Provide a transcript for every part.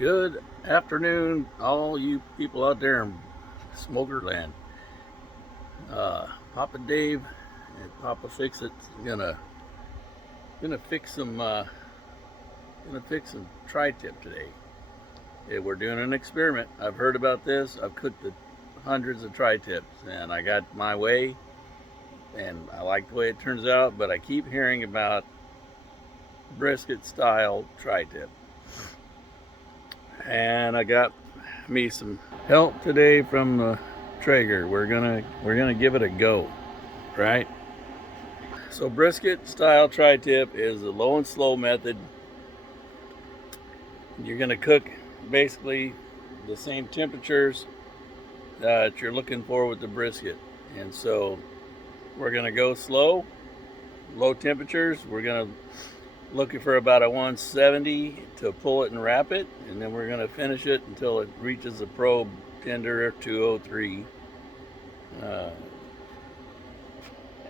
Good afternoon, all you people out there in Smokerland. Papa Dave and Papa Fix It gonna fix some tri-tip today. We're doing an experiment. I've heard about this. I've cooked hundreds of tri-tips, and I got my way, and I like the way it turns out. But I keep hearing about brisket style tri-tip, and I got me some help today from the Traeger. We're gonna give it a go, right? So brisket style tri-tip is a low and slow method. You're gonna cook basically the same temperatures that you're looking for with the brisket, and so we're gonna go slow, low temperatures. We're gonna looking for about a 170 to pull it and wrap it, and then we're going to finish it until it reaches a probe tender 203.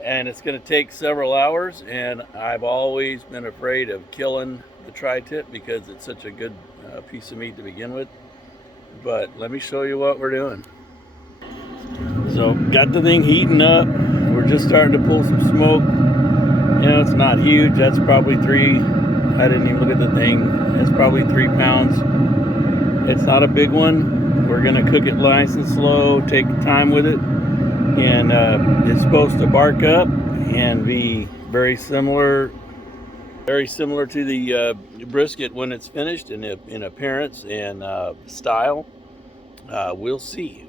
And it's going to take several hours, and I've always been afraid of killing the tri-tip because it's such a good piece of meat to begin with. But let me show you what we're doing. So got the thing heating up. We're just starting to pull some smoke. You know, it's not huge. That's probably I didn't even look at the thing. It's probably 3 pounds. It's not a big one. We're going to cook it nice and slow, take time with it. And it's supposed to bark up and be very similar to the brisket when it's finished in appearance and style. We'll see.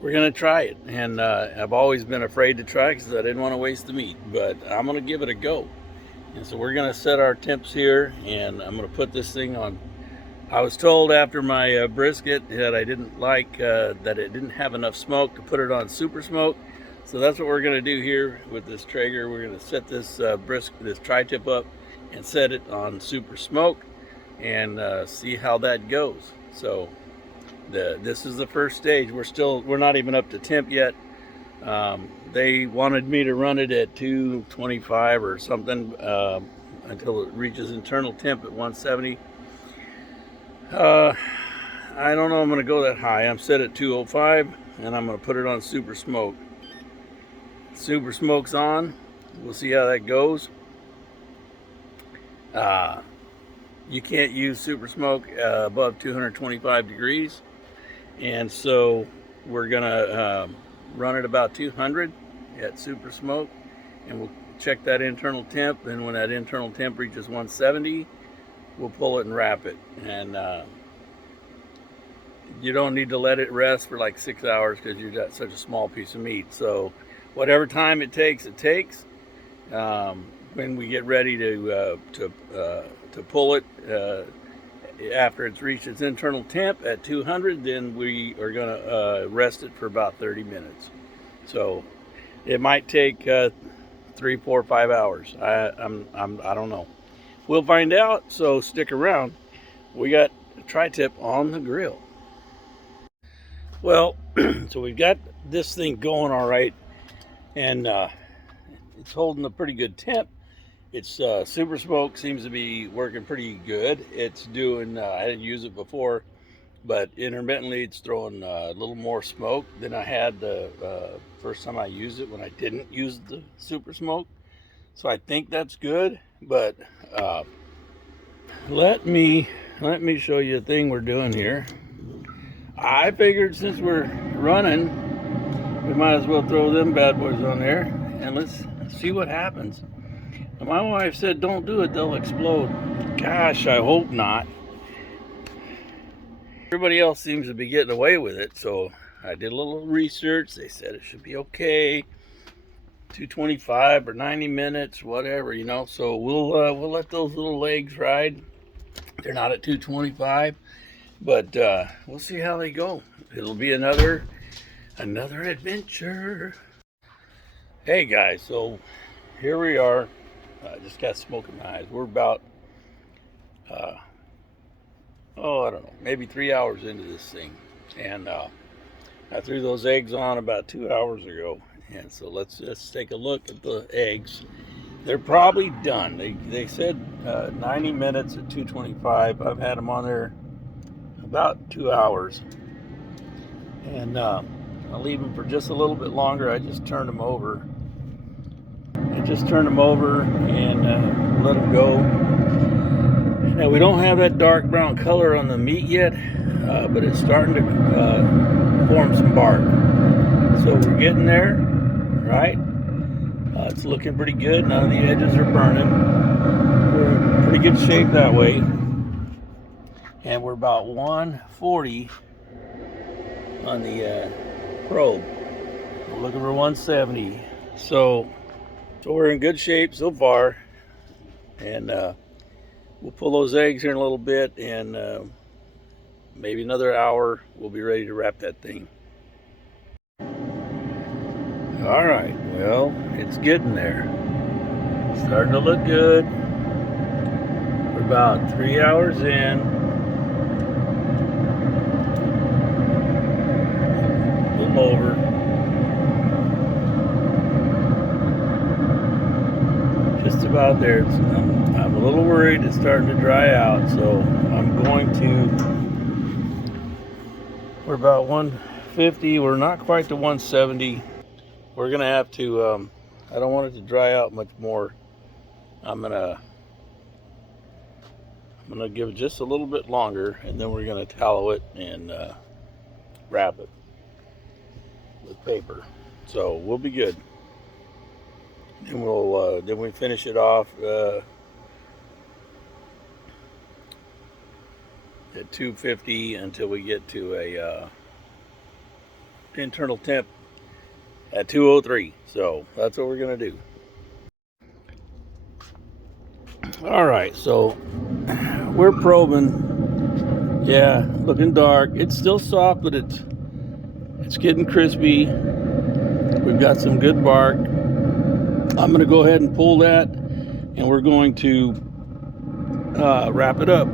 We're going to try it, and I've always been afraid to try because I didn't want to waste the meat, but I'm going to give it a go. And so we're going to set our temps here, and I'm going to put this thing on. I was told after my brisket that I didn't like that it didn't have enough smoke to put it on super smoke, so that's what we're going to do here with this Traeger. We're going to set this this tri-tip up and set it on super smoke and see how that goes. So this is the first stage. We're not even up to temp yet. They wanted me to run it at 225 or something until it reaches internal temp at 170. I don't know I'm going to go that high. I'm set at 205, and I'm going to put it on super smoke. Super smoke's on. We'll see how that goes. You can't use super smoke above 225 degrees. And so we're gonna run it about 200 at super smoke, and we'll check that internal temp. And when that internal temp reaches 170, we'll pull it and wrap it. And you don't need to let it rest for like 6 hours because you've got such a small piece of meat. So whatever time it takes, it takes. When we get ready to pull it, after it's reached its internal temp at 200, then we are going to rest it for about 30 minutes. So it might take 3, 4, 5 hours. I don't know. We'll find out. So stick around. We got a tri-tip on the grill. Well, so we've got this thing going all right, and it's holding a pretty good temp. It's super smoke seems to be working pretty good. It's doing, I didn't use it before, but intermittently it's throwing a little more smoke than I had the first time I used it when I didn't use the super smoke. So I think that's good, but let me show you a thing we're doing here. I figured since we're running, we might as well throw them bad boys on there, and let's see what happens. My wife said, don't do it, they'll explode. Gosh, I hope not. Everybody else seems to be getting away with it, so I did a little research. They said it should be okay. 225 or 90 minutes, whatever, you know. So we'll let those little legs ride. They're not at 225, but we'll see how they go. It'll be another adventure. Hey guys, so here we are. I just got smoke in my eyes. We're about, I don't know, maybe 3 hours into this thing. And I threw those eggs on about 2 hours ago. And so let's just take a look at the eggs. they're probably done. They said 90 minutes at 225. I've had them on there about 2 hours, and I'll leave them for just a little bit longer. I just turned them over. And let them go. Now we don't have that dark brown color on the meat yet, but it's starting to form some bark. So we're getting there, right? It's looking pretty good. None of the edges are burning. We're in pretty good shape that way. And we're about 140 on the probe. We're looking for 170. So we're in good shape so far. And we'll pull those eggs here in a little bit, and maybe another hour we'll be ready to wrap that thing. All right, well, it's getting there. It's starting to look good. We're about 3 hours in. A little over. Just about there. I'm a little worried it's starting to dry out, so I'm going to. We're about 150. We're not quite to 170. We're gonna have to. I don't want it to dry out much more. I'm gonna give it just a little bit longer, and then we're gonna tallow it and wrap it with paper. So we'll be good. And we'll then we finish it off at 250 until we get to a internal temp at 203. So that's what we're gonna do. All right, so we're probing. Yeah, looking dark. It's still soft, but it's getting crispy. We've got some good bark. I'm going to go ahead and pull that, and we're going to wrap it up.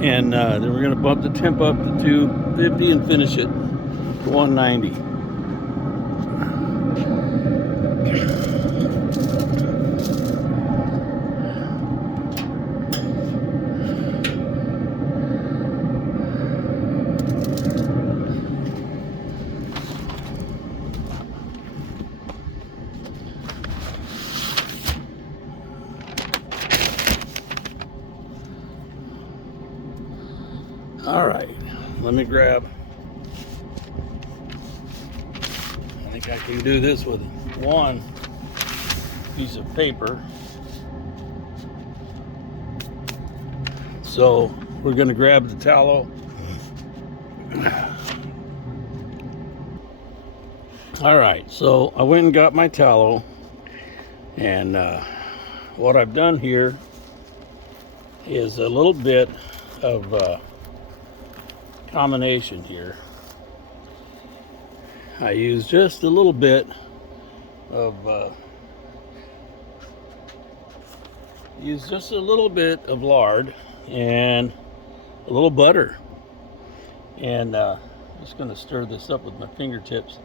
And then we're going to bump the temp up to 250 and finish it to 190. All right, let me grab. I think I can do this with one piece of paper. So we're going to grab the tallow. All right, so I went and got my tallow, and what I've done here is a little bit of combination here. I use just a little bit of lard and a little butter, and I'm just going to stir this up with my fingertips.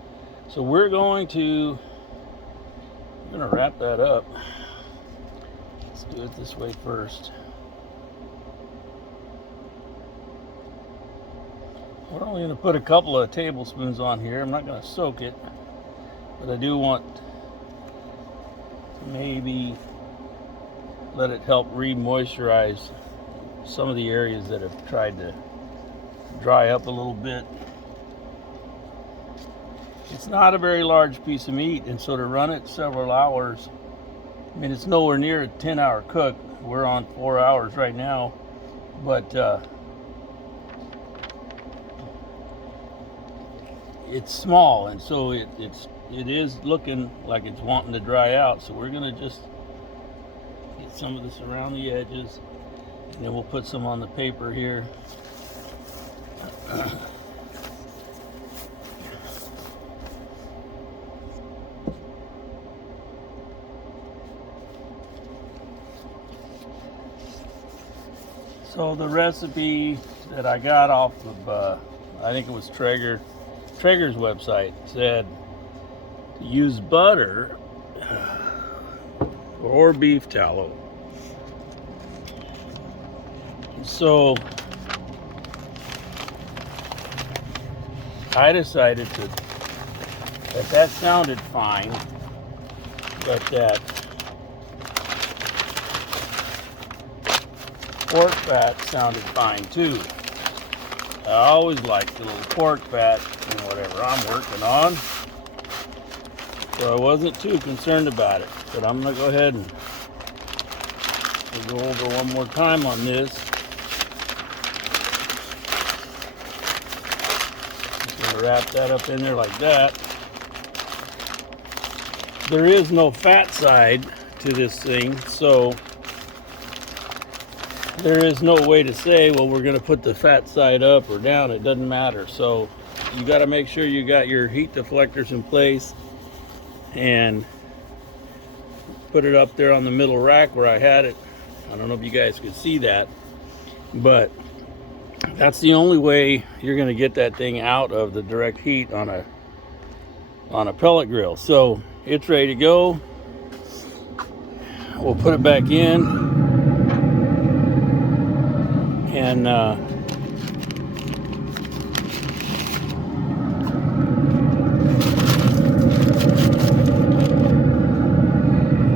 So we're going to wrap that up. Let's do it this way first. We're only going to put a couple of tablespoons on here. I'm not going to soak it, but I do want to maybe let it help re-moisturize some of the areas that have tried to dry up a little bit. It's not a very large piece of meat, and so to run it several hours, I mean, it's nowhere near a 10-hour cook. We're on 4 hours right now, but it's small, and so it is looking like it's wanting to dry out. So we're gonna just get some of this around the edges, and then we'll put some on the paper here. So the recipe that I got off of, I think it was Traeger's website, said to use butter or beef tallow. So I decided that sounded fine, but that pork fat sounded fine too. I always like the little pork fat in whatever I'm working on, so I wasn't too concerned about it. But I'm gonna go ahead and go over one more time on this. Just gonna wrap that up in there like that. There is no fat side to this thing, so there is no way to say, well, we're going to put the fat side up or down. It doesn't matter. So you got to make sure you got your heat deflectors in place and put it up there on the middle rack where I had it. I don't know if you guys could see that, but that's the only way you're going to get that thing out of the direct heat on a pellet grill. So it's ready to go. We'll put it back in. And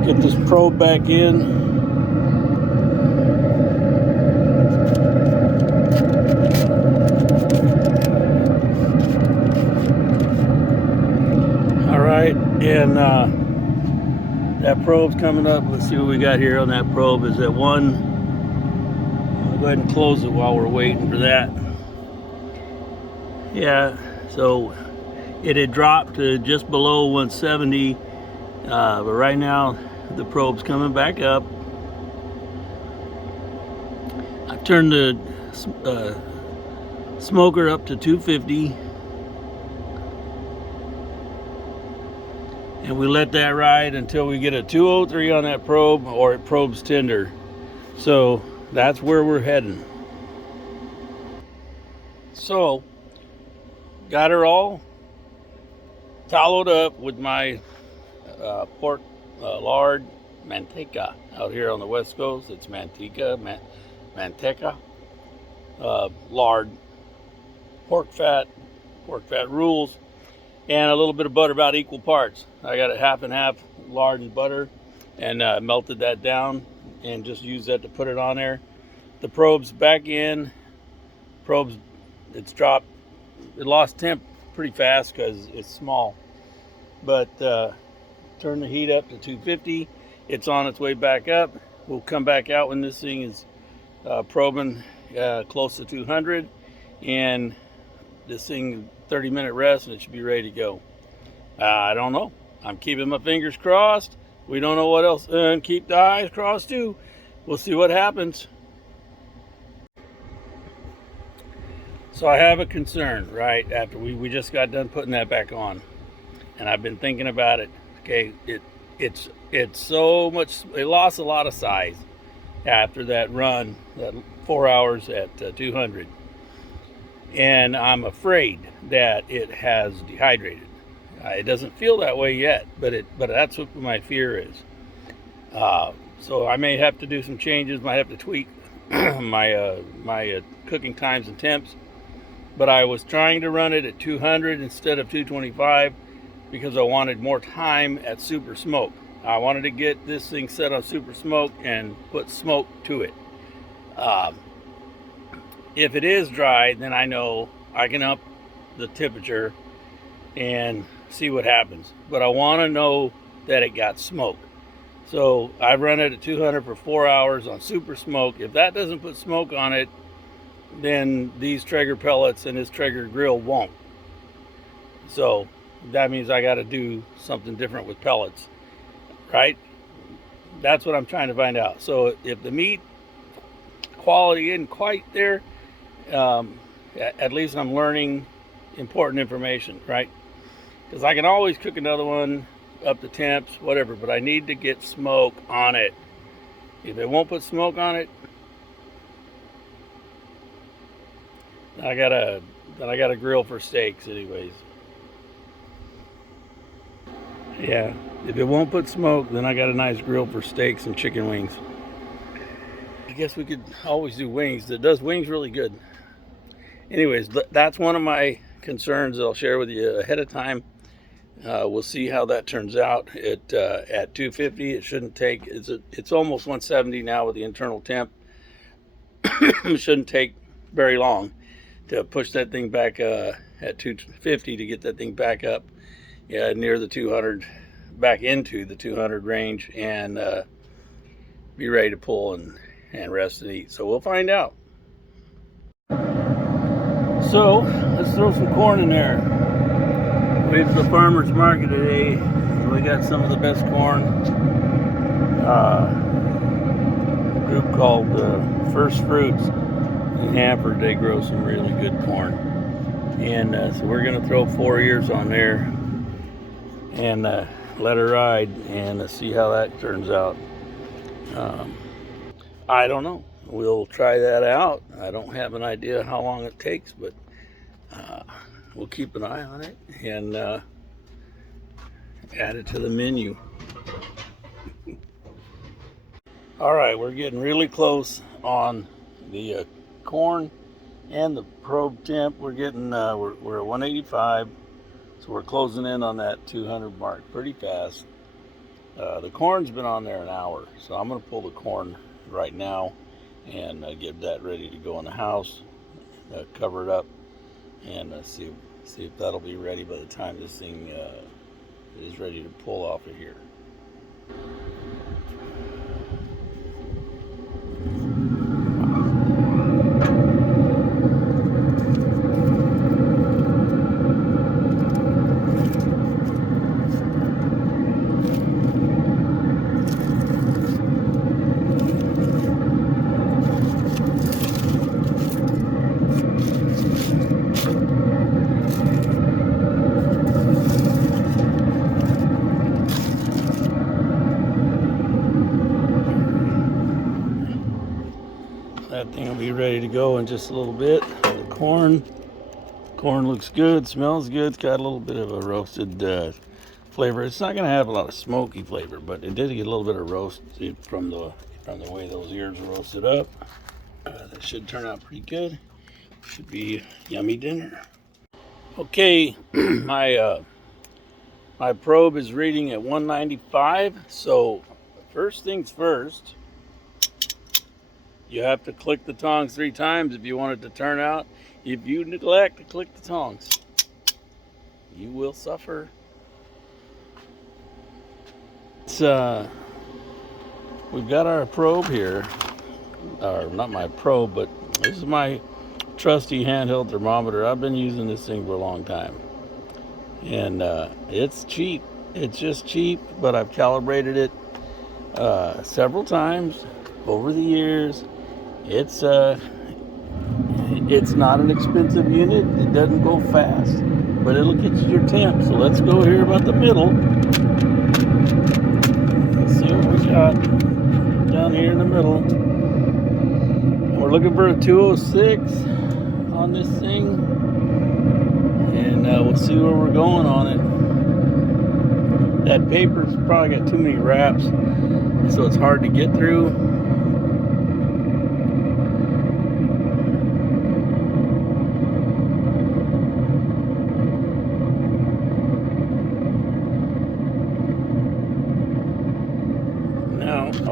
get this probe back in. All right, and that probe's coming up. Let's see what we got here on that probe. Is that one? Go ahead and close it while we're waiting for that. Yeah, so it had dropped to just below 170, but right now the probe's coming back up. I've turned the smoker up to 250, and we let that ride until we get a 203 on that probe, or it probes tender. So that's where we're heading. So, got her all tallowed up with my pork lard manteca. Out here on the West Coast, it's manteca, manteca, lard, pork fat rules, and a little bit of butter, about equal parts. I got it half and half lard and butter, and melted that down and just used that to put it on there. The probe's back in. It's dropped. It lost temp pretty fast because it's small. But turn the heat up to 250. It's on its way back up. We'll come back out when this thing is probing close to 200. And this thing, 30-minute rest, and it should be ready to go. I don't know. I'm keeping my fingers crossed. We don't know what else. And keep the eyes crossed too. We'll see what happens. So I have a concern, right? After we just got done putting that back on, and I've been thinking about it. Okay, it's so much. It lost a lot of size after that run, that 4 hours at 200, and I'm afraid that it has dehydrated. It doesn't feel that way yet, but that's what my fear is. So I may have to do some changes. Might have to tweak my cooking times and temps. But I was trying to run it at 200 instead of 225 because I wanted more time at super smoke. I wanted to get this thing set on super smoke and put smoke to it. If it is dry, then I know I can up the temperature and see what happens. But I want to know that it got smoke. So I run it at 200 for 4 hours on super smoke. If that doesn't put smoke on it, then these Traeger pellets and this Traeger grill won't. So that means I got to do something different with pellets, right? That's what I'm trying to find out. So if the meat quality isn't quite there, at least I'm learning important information, right? Because I can always cook another one up to temps, whatever, but I need to get smoke on it. If it won't put smoke on it, I gotta grill for steaks anyways. Yeah, If it won't put smoke, then I got a nice grill for steaks and chicken wings. I guess we could always do wings. It does wings really good. Anyways, that's one of my concerns that I'll share with you ahead of time. We'll see how that turns out. At 250, it shouldn't take. It's almost 170 now with the internal temp. It shouldn't take very long to push that thing back at 250 to get that thing back up, near the 200, back into the 200 range, and be ready to pull and rest and eat. So we'll find out. So let's throw some corn in there. Went to the farmer's market today. We got some of the best corn. A group called First Fruits in Hanford. They grow some really good corn, and so we're gonna throw 4 ears on there and let her ride and see how that turns out. I don't know. We'll try that out. I don't have an idea how long it takes, but we'll keep an eye on it and add it to the menu. All right, we're getting really close on the corn and the probe temp. We're getting we're at 185, so we're closing in on that 200 mark pretty fast. The corn's been on there an hour, so I'm going to pull the corn right now and get that ready to go in the house, cover it up, and see if that'll be ready by the time this thing is ready to pull off of here. That thing will be ready to go in just a little bit. The corn looks good, smells good. It's got a little bit of a roasted flavor. It's not going to have a lot of smoky flavor, but it did get a little bit of roast from the way those ears are roasted up. That should turn out pretty good. Should be a yummy dinner. Okay, my probe is reading at 195. So first things first. You have to click the tongs 3 times if you want it to turn out. If you neglect to click the tongs, you will suffer. It's, we've got our probe here, or not my probe, but this is my trusty handheld thermometer. I've been using this thing for a long time, and it's cheap. It's just cheap, but I've calibrated it several times over the years. It's not an expensive unit. It doesn't go fast, but it'll get you your temp. So let's go here about the middle. Let's see what we got down here in the middle. We're looking for a 206 on this thing, and we'll see where we're going on it. That paper's probably got too many wraps, so it's hard to get through.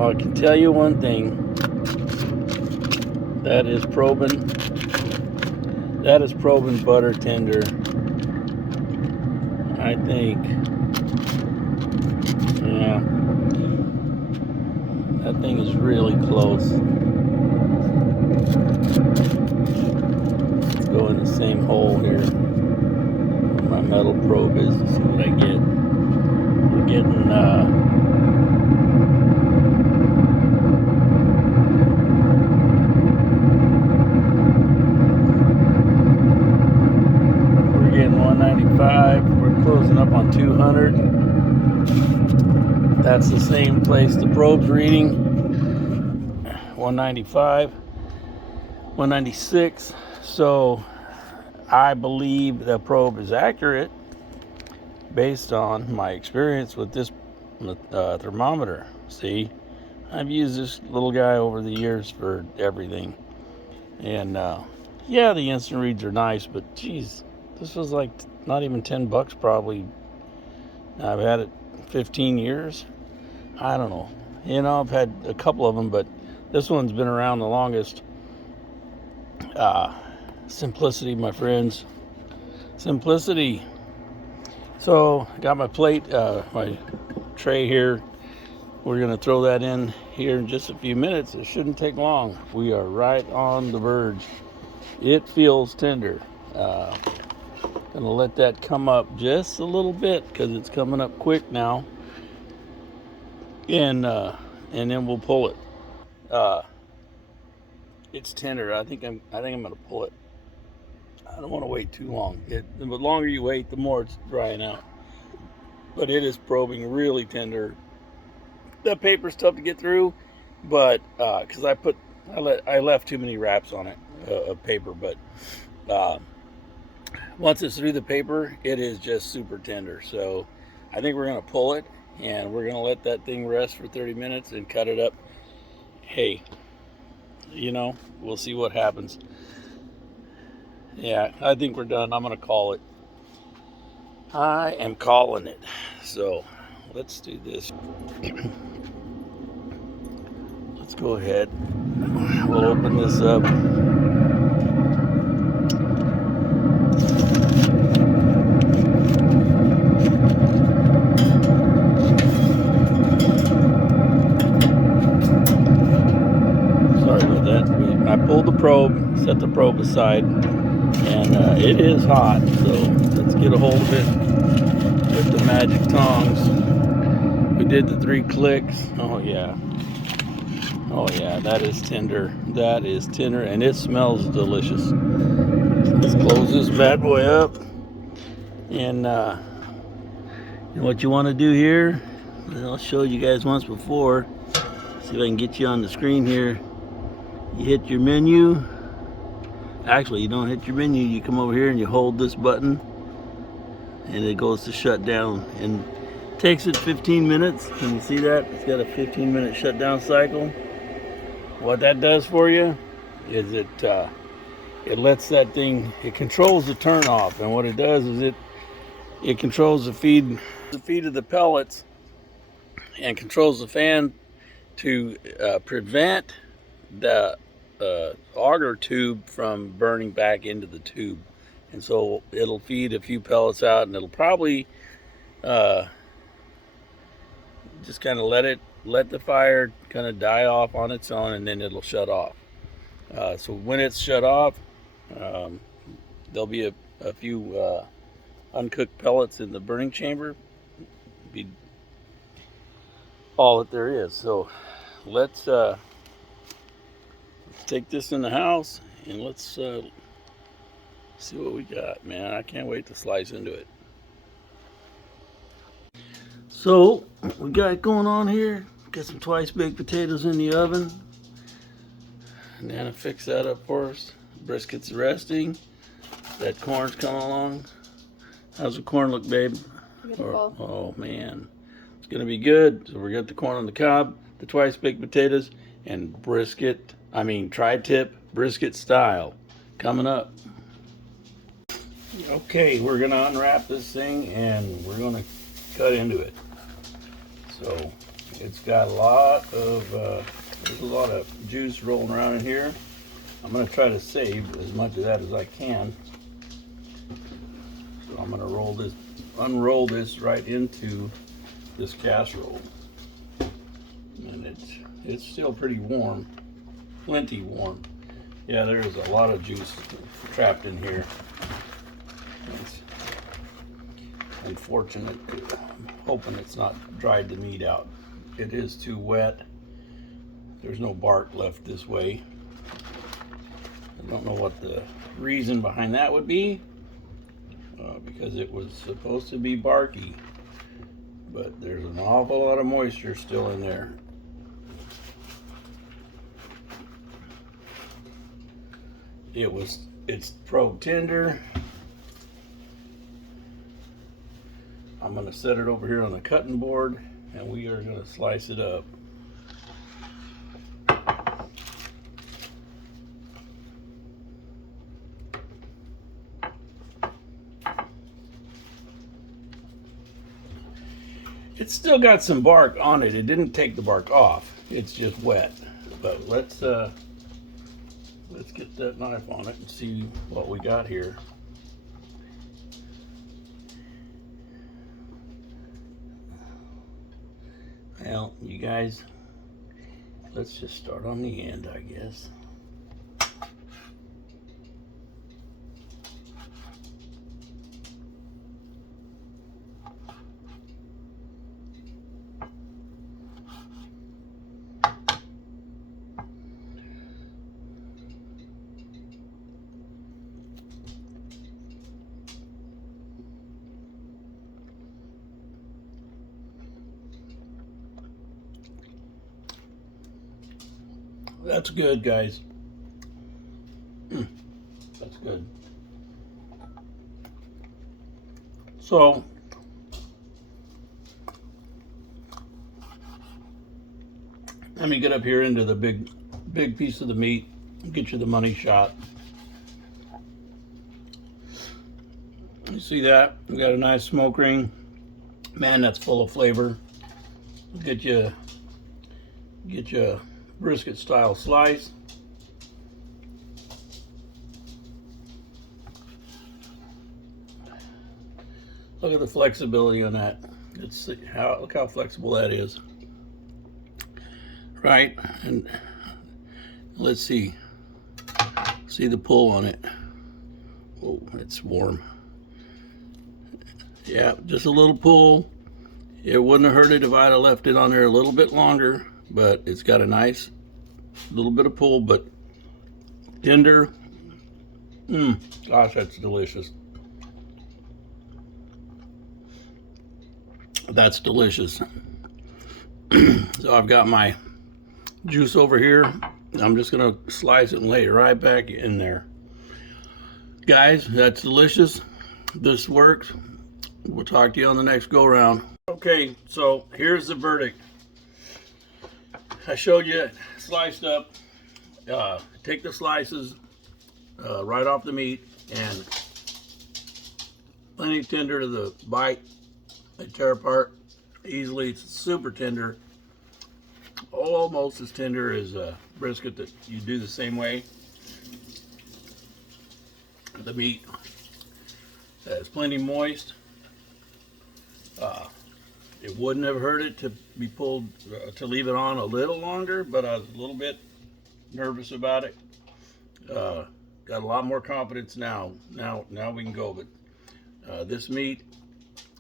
I can tell you one thing. That is probing butter tender. I think. Yeah. That thing is really close. Let's go in the same hole here where my metal probe is to see what I get. We're getting we're closing up on 200. That's the same place the probe's reading. 195, 196. So I believe the probe is accurate based on my experience with this on the thermometer. See, I've used this little guy over the years for everything. And yeah, the instant reads are nice, but geez, this was like not even $10 probably. I've had it 15 years. I don't know. You know, I've had a couple of them, but this one's been around the longest. Simplicity, my friends. Simplicity. So, I got my plate, my tray here. We're going to throw that in here in just a few minutes. It shouldn't take long. We are right on the verge. It feels tender. Gonna let that come up just a little bit because it's coming up quick now, and then we'll pull it. It's tender. I think I'm gonna pull it. I don't want to wait too long. The longer you wait, the more it's drying out. But it is probing really tender. That paper's tough to get through, but because I left too many wraps on it of paper. But once it's through the paper, it is just super tender. So I think we're gonna pull it, and we're gonna let that thing rest for 30 minutes and cut it up. Hey, you know, we'll see what happens. Yeah, I think we're done. I'm gonna call it. I am calling it. So let's do this. Let's go ahead. We'll open this up. Sorry about that. I pulled the probe, set the probe aside, and it is hot. So let's get a hold of it with the magic tongs. We did the 3 clicks. Oh yeah. Oh yeah, that is tender. That is tender, and it smells delicious. Let's close this bad boy up. And what you want to do here, I'll show you guys once before. See if I can get you on the screen here. You hit your menu. Actually, you don't hit your menu. You come over here and you hold this button, and it goes to shut down. And it takes it 15 minutes. Can you see that? It's got a 15-minute shutdown cycle. What that does for you is it lets that thing, it controls the turn off, and what it does is it controls the feed of the pellets, and controls the fan to prevent the auger tube from burning back into the tube. And so it'll feed a few pellets out, and it'll probably just kind of let the fire kind of die off on its own, and then it'll shut off. So when it's shut off, there'll be a few uncooked pellets in the burning chamber. Be all that there is. So let's take this in the house, and let's see what we got. Man, I can't wait to slice into it. So we got going on here. Got some twice baked potatoes in the oven. Nana fix that up for us. Brisket's resting. That corn's coming along. How's the corn look, babe? Beautiful. Oh man, it's gonna be good. So we got the corn on the cob, the twice baked potatoes, and brisket. I mean tri-tip brisket style coming up. Okay, we're gonna unwrap this thing and we're gonna cut into it. So it's got a lot of juice rolling around in here. I'm gonna try to save as much of that as I can. So I'm gonna unroll this right into this casserole. And it's still pretty warm, plenty warm. Yeah, there is a lot of juice trapped in here. It's unfortunate. I'm hoping it's not dried the meat out. It is too wet. There's no bark left this way. I don't know what the reason behind that would be, because it was supposed to be barky, but there's an awful lot of moisture still in there. It's probe tender. I'm gonna set it over here on the cutting board and we are going to slice it up. It's still got some bark on it. It didn't take the bark off. It's just wet. But let's get that knife on it and see what we got here. Well, you guys, let's just start on the end, I guess. That's good, guys. That's good. So, let me get up here into the big piece of the meat and get you the money shot. You see that? We got a nice smoke ring. Man, that's full of flavor. Get you a brisket style slice. Look at the flexibility on that. Look how flexible that is. Right? And let's see. See the pull on it. Oh, it's warm. Yeah, just a little pull. It wouldn't have hurt it if I'd have left it on there a little bit longer, but it's got a nice little bit of pull, but tender. Gosh, that's delicious. That's delicious. So I've got my juice over here. I'm just gonna slice it and lay it right back in there. Guys, that's delicious. This works. We'll talk to you on the next go round. Okay, so here's the verdict. I showed you sliced up. Take the slices right off the meat, and plenty tender to the bite. They tear apart easily. It's super tender, almost as tender as a brisket that you do the same way. The meat is plenty moist. It wouldn't have hurt it to be pulled, to leave it on a little longer, but I was a little bit nervous about it. Got a lot more confidence now. Now we can go. But this meat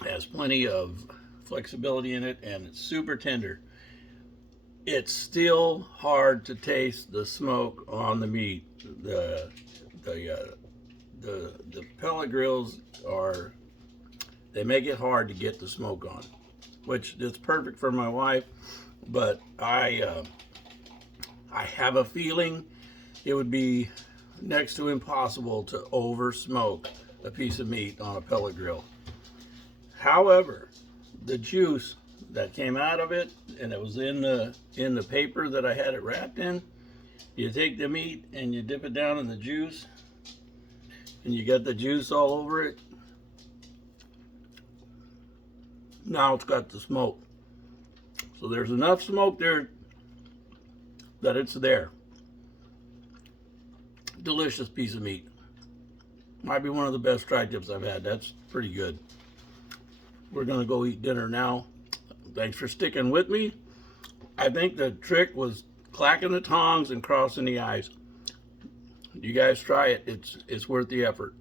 has plenty of flexibility in it, and it's super tender. It's still hard to taste the smoke on the meat. The pellet grills they make it hard to get the smoke on, which is perfect for my wife, but I have a feeling it would be next to impossible to over smoke a piece of meat on a pellet grill. However, the juice that came out of it, and it was in the paper that I had it wrapped in, you take the meat and you dip it down in the juice, and you get the juice all over it. Now it's got the smoke. So there's enough smoke there that it's there. Delicious piece of meat. Might be one of the best tri-tips I've had. That's pretty good. We're gonna go eat dinner now. Thanks for sticking with me. I think the trick was clacking the tongs and crossing the eyes. You guys try it. It's worth the effort.